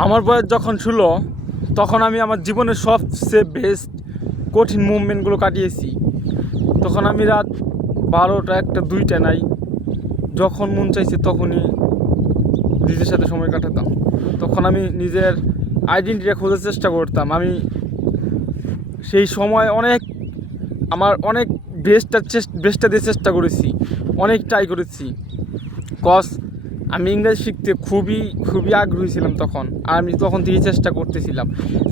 আমার বয়স যখন ছিল তখন আমি আমার জীবনের সবচেয়ে বেস্ট কঠিন মুভমেন্টগুলো কাটিয়েছি। তখন আমি রাত 12টা 1টা 2টা নাই, যখন মন চাইছে তখনই নিজের সাথে সময় কাটাতাম। তখন আমি নিজের আইডেন্টিটি খোঁজার চেষ্টা করতাম। আমি সেই সময় অনেক বেস্টটা দিয়ে চেষ্টা করেছি, অনেক ট্রাই করেছি। কজ আমি ইংরেজি শিখতে খুবই আগ্রহী ছিলাম তখন, আর আমি তখন থেকে চেষ্টা করতেছিলাম।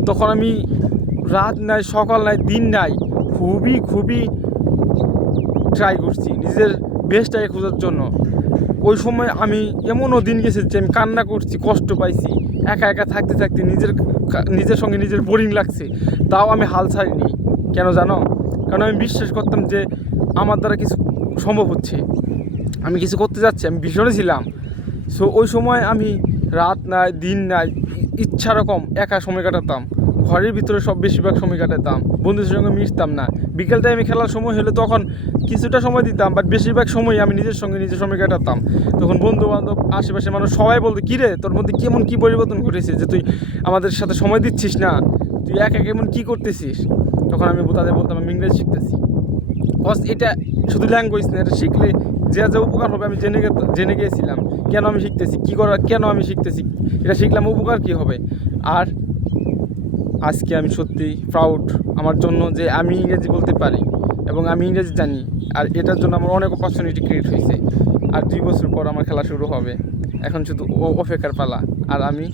তখন আমি রাত নাই, সকাল নাই, দিন নাই, খুবই ট্রাই করছি নিজের বেস্টটাকে খোঁজার জন্য। ওই সময় আমি এমনও দিন গেছে যে আমি কান্না করছি, কষ্ট পাইছি, একা একা থাকতে নিজের সঙ্গে নিজের বোরিং লাগছে, তাও আমি হাল ছাড়িনি। কেন জানো? কারণ আমি বিশ্বাস করতাম যে আমার দ্বারা কিছু সম্ভব হচ্ছে, আমি কিছু করতে যাচ্ছি, আমি ভীষণই ছিলাম। সো ওই সময় আমি রাত নাই, দিন নাই, ইচ্ছা রকম একা সময় কাটাতাম। ঘরের ভিতরে বেশিরভাগ সময় কাটাতাম, বন্ধুদের সঙ্গে মিশতাম না। বিকেল টাইমে খেলার সময় হলে তখন কিছুটা সময় দিতাম, বাট বেশিরভাগ সময় আমি নিজের সময় কাটাতাম। তখন বন্ধু বান্ধব, আশেপাশের মানুষ সবাই বলতো, কী রে তোর মধ্যে কেমন কী পরিবর্তন ঘটেছে যে তুই আমাদের সাথে সময় দিচ্ছিস না, তুই একা কেমন কী করতেছিস? তখন আমি তাদের বলতাম আমি ইংরেজি শিখতেছি। কজ এটা শুধু ল্যাঙ্গুয়েজ না, এটা শিখলে যে উপকার হবে আমি জেনে গিয়েছিলাম। কেন আমি শিখতেছি, কেন আমি শিখতেছি, এটা শিখলাম উপকার কী হবে। আর আজকে আমি সত্যি প্রাউড আমার জন্য যে আমি ইংরেজি বলতে পারি এবং আমি ইংরেজি জানি। আর এটার জন্য আমার অনেক অপরচুনিটি ক্রিয়েট হয়েছে। আর 2 বছর পর আমার খেলা শুরু হবে, এখন শুধু অপেক্ষার পালা। আর আমি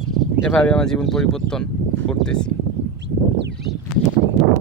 এভাবে আমার জীবন পরিবর্তন করতেছি।